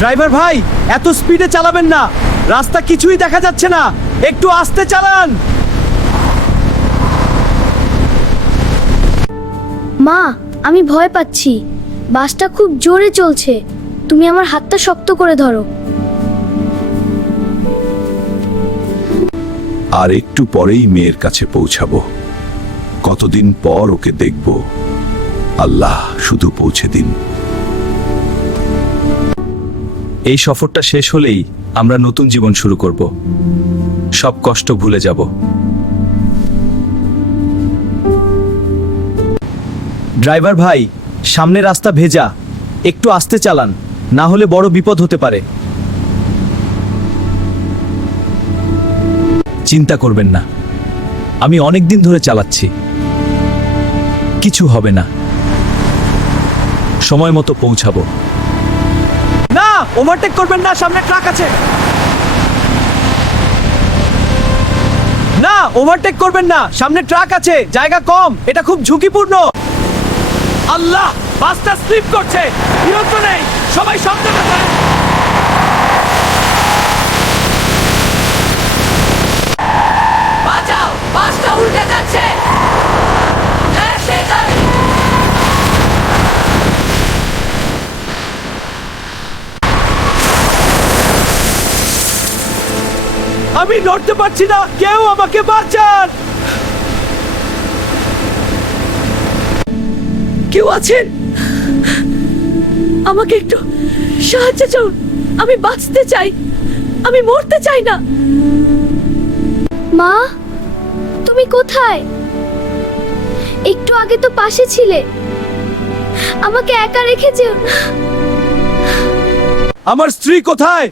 Driver ভাই, এত স্পিডে চালাবেন না, রাস্তা কিছুই দেখা যাচ্ছে না, একটু আস্তে চালান। মা, আমি ভয় পাচ্ছি। বাসটা খুব জোরে চলছে। তুমি আমার হাতটা শক্ত করে ধরো। আর একটু পরেই মেয়ের কাছে পৌঁছাবো। কতদিন পর ওকে দেখব। আল্লাহ শুধু পৌঁছে দিন। এই সফরটা শেষ হলেই আমরা নতুন জীবন শুরু করব। সব কষ্ট ভুলে যাব। ড্রাইভার ভাই, সামনে রাস্তা ভেজা, একটু আস্তে চালান, না হলে বড় বিপদ হতে পারে। চিন্তা করবেন না, আমি অনেক দিন ধরে চালাচ্ছি, কিছু হবে না, সময় মতো পৌঁছাবো। না, ওভারটেক করবেন না, সামনে ট্রাক আছে। না, ওভারটেক করবেন না, সামনে ট্রাক আছে, জায়গা কম, এটা খুব ঝুঁকিপূর্ণ। আল্লাহ, বাসটা স্লিপ করছে, বিরক্ত নেই, সবাই সাবধানে থাকেন। বাঁচাও, বাসটা উল্টে যাচ্ছে। আমি নড়তে পারছি না, কেউ আমাকে বাঁচান। কেউ আছেন? আমাকে একটু সাহায্য করুন, আমি বাঁচতে চাই, আমি মরতে চাই না। মা, তুমি কোথায়? একটু আগে তো পাশে ছিলে, আমাকে একা রেখে যেও না। আমার স্ত্রী কোথায়?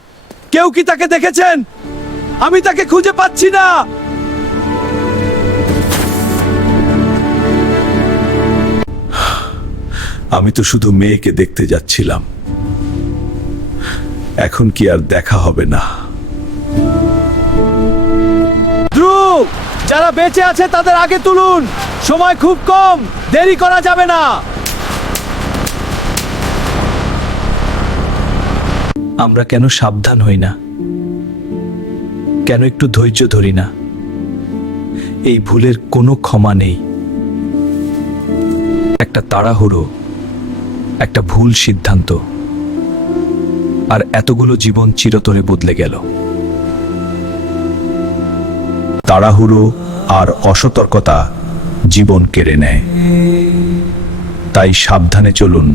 কেউ কি তাকে দেখেছেন? আমি তাকে খুঁজে পাচ্ছি না। আমি তো শুধু মেয়েকে দেখতে যাচ্ছিলাম, এখন কি আর দেখা হবে না? ধ্রুব, যারা বেঁচে আছে তাদের আগে তুলুন, সময় খুব কম, দেরি করা যাবে না। আমরা কেন সাবধান হই না? কেন একটু ধৈর্য ধরি না? এই ভুলের কোনো ক্ষমা নেই। একটা তাড়াহুড়ো, একটা ভুল সিদ্ধান্ত, আর এতগুলো জীবন চিরতরে বদলে গেল। তাড়াহুড়ো আর অসতর্কতা জীবন কেড়ে নেয়, তাই সাবধানে চলুন।